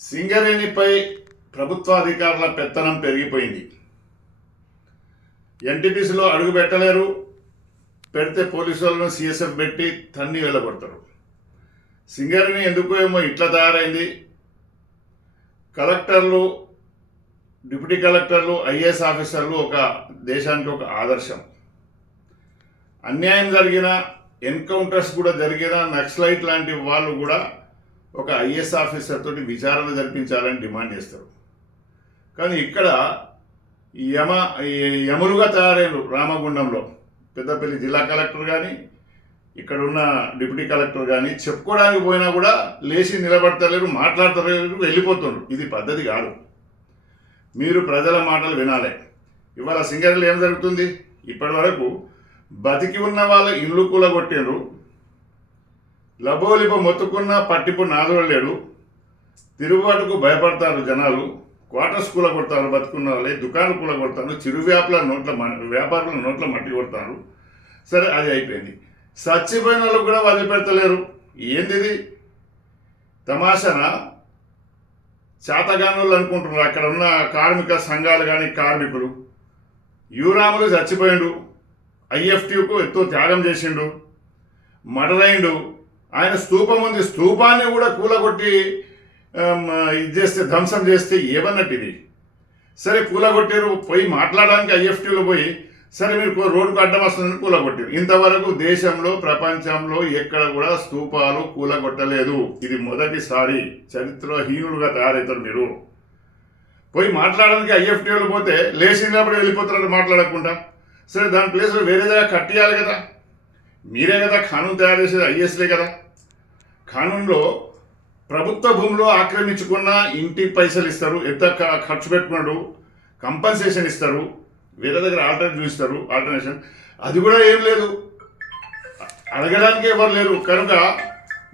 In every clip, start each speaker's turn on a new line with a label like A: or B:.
A: సింగరేణిపై ప్రభుత్వాధికారుల పెత్తనం పెరిగిపోయింది. ఎన్టీపీసీలో అడుగు పెట్టలేరు. పెడితే పోలీసు వాళ్ళను సీఎస్ఎఫ్ పెట్టి తన్ని వెళ్ళబడతారు సింగరేణి ఎందుకు ఏమో ఇట్లా తయారైంది. కలెక్టర్లు డిప్యూటీ కలెక్టర్లు ఐఏఎస్ ఆఫీసర్లు ఒక దేశానికి ఒక ఆదర్శం. అన్యాయం జరిగిన ఎన్కౌంటర్స్ కూడా జరిగిన నక్సలైట్ లాంటి వాళ్ళు కూడా ఒక ఐఏఎస్ ఆఫీసర్ తోటి విచారణ జరిపించాలని డిమాండ్ చేస్తారు. కానీ ఇక్కడ యమ యములుగా తయారైన రామగుండంలో. పెద్దపల్లి జిల్లా కలెక్టర్ కానీ ఇక్కడ ఉన్న డిప్యూటీ కలెక్టర్ కానీ చెప్పుకోవడానికి పోయినా కూడా లేచి నిలబడతలేరు మాట్లాడతలేరు వెళ్ళిపోతున్నారు ఇది పద్ధతి కాదు. మీరు ప్రజల మాటలు వినాలి. ఇవాళ సింగరేణిలో ఏం జరుగుతుంది? ఇప్పటి వరకు బతికి ఉన్న వాళ్ళ ఇల్లు కూలగొట్టిండ్రు. లబోలిప మొత్తుకున్న పట్టిపు నాదోలేడు తిరుగుబాటుకు భయపడతారు జనాలు. క్వార్టర్స్ కూల కొడతారు బతుకున్న వాళ్ళే. దుకాణాలు కూల కొడతారు. చిరు వ్యాపారుల నోట్ల వ్యాపారుల నోట్ల మట్టి కొడతారు. సరే అది అయిపోయింది. చచ్చిపోయిన వాళ్ళు కూడా వదిలిపెడతలేరు. ఏందిది? తమాషన? చేతగానులు అనుకుంటున్నారు. అక్కడ ఉన్న కార్మిక సంఘాలు కానీ కార్మికులు. యువరాములు చచ్చిపోయిండు. ఐఎఫ్టీకు ఎంతో త్యాగం చేసిండు. మడరైండు ఆయన స్తూపం ఉంది. స్తూపాన్ని కూడా కూలగొట్టి ఇది చేస్తే ధ్వంసం చేస్తే ఏమన్నట్టు ఇది సరే కూలగొట్టారు పోయి మాట్లాడడానికి ఐఎఫ్టీలో పోయి సరే మీరు రోడ్డుకు అడ్డం వస్తుందని కూలగొట్టారు. ఇంతవరకు దేశంలో ప్రపంచంలో ఎక్కడ కూడా స్తూపాలు కూలగొట్టలేదు. ఇది మొదటిసారి చరిత్రహీనులుగా తయారవుతారు మీరు. పోయి మాట్లాడడానికి ఐఎఫ్టీలో పోతే లేచినప్పుడు వెళ్ళిపోతారు మాట్లాడకుండా. సరే దాని ప్లేస్లో వేరే దగ్గర కట్టియాలి కదా. మీరే కదా కానూన్ తయారు చేసేది ఐఎస్లే కదా. కానూన్లో ప్రభుత్వ భూమిలో ఆక్రమించుకున్న ఇంటి పైసలు ఇస్తారు ఎంత ఖర్చు పెట్టుకున్నాడు కంపన్సేషన్ ఇస్తారు వేరే దగ్గర ఆల్టర్నేటివ్ ఇస్తారు ఆల్టర్నేషన్ అది కూడా ఏం లేదు. అడగడానికి ఎవరు లేరు. కనుక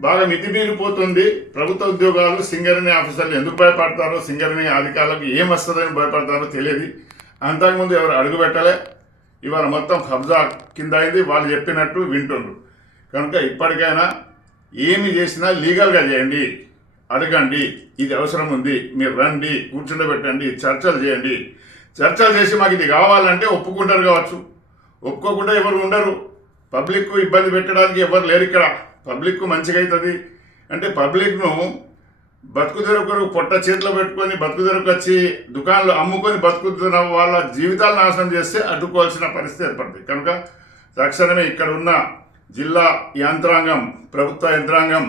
A: బాగా మితిమీరిపోతుంది. ప్రభుత్వ ఉద్యోగాలు సింగరేణి ఆఫీసర్లు ఎందుకు భయపడతారో సింగరేణి అధికారులకు ఏం వస్తుందని భయపడతారో తెలియదు. అంతకుముందు ఎవరు అడుగు పెట్టలే ఇవాళ మొత్తం కబ్జా కింద అయింది వాళ్ళు చెప్పినట్టు వింటుండ్రు. కనుక ఇప్పటికైనా ఏమి చేసినా లీగల్గా చేయండి అడగండి ఇది అవసరం ఉంది మీరు రండి కూర్చుండబెట్టండి చర్చలు చేయండి. చర్చలు చేసి మాకు ఇది కావాలంటే ఒప్పుకుంటారు కావచ్చు. ఒప్పుకోకుండా ఎవరు ఉండరు. పబ్లిక్ ఇబ్బంది పెట్టడానికి ఎవరు లేరు ఇక్కడ. పబ్లిక్ మంచిగా అవుతుంది అంటే పబ్లిక్ను బతుకు తెరుకు పొట్ట చేతిలో పెట్టుకొని బతుకు తెరుకు వచ్చి దుకాణాలు అమ్ముకొని బతుకుతున్న వాళ్ళ జీవితాలు నాశనం చేస్తే అడ్డుకోవాల్సిన పరిస్థితి ఏర్పడుతుంది. కనుక తక్షణమే ఇక్కడ ఉన్న జిల్లా యంత్రాంగం ప్రభుత్వ యంత్రాంగం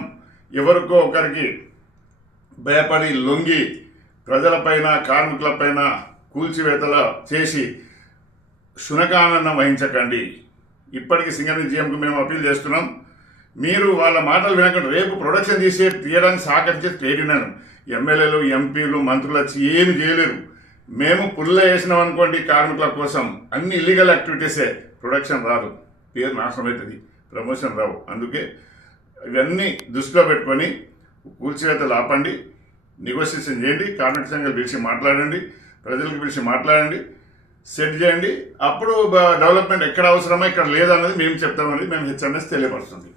A: ఎవరికో ఒకరికి భయపడి లొంగి ప్రజలపైన కార్మికులపైన కూల్చివేతల చేసి శునకానందం వహించకండి. ఇప్పటికీ సింగరేణి జీఎంకు మేము అప్పీల్ చేస్తున్నాం. మీరు వాళ్ళ మాటలు వినకుండా. రేపు ప్రొడక్షన్ తీసే తీయడానికి సహకరించే ట్రేడ్ యూనియన్. ఎమ్మెల్యేలు ఎంపీలు మంత్రులు వచ్చి ఏమి చేయలేరు. మేము పుల్ల వేసినాం అనుకోండి కార్మికుల కోసం. అన్ని ఇల్లీగల్ యాక్టివిటీసే ప్రొడక్షన్ రాదు. పేరు నాశనం అవుతుంది. ప్రమోషన్ రావు. అందుకే ఇవన్నీ దృష్టిలో పెట్టుకొని కూల్చివేతలు ఆపండి. నెగోషియేషన్ చేయండి. కార్మిక సంఘాలు పిలిచి మాట్లాడండి. ప్రజలకు పిలిచి మాట్లాడండి. సెట్ చేయండి. అప్పుడు డెవలప్మెంట్ ఎక్కడ అవసరమో ఇక్కడ లేదన్నది మేము చెప్తామని మేము హెచ్ఎంఎస్ తెలియపరుస్తుంది.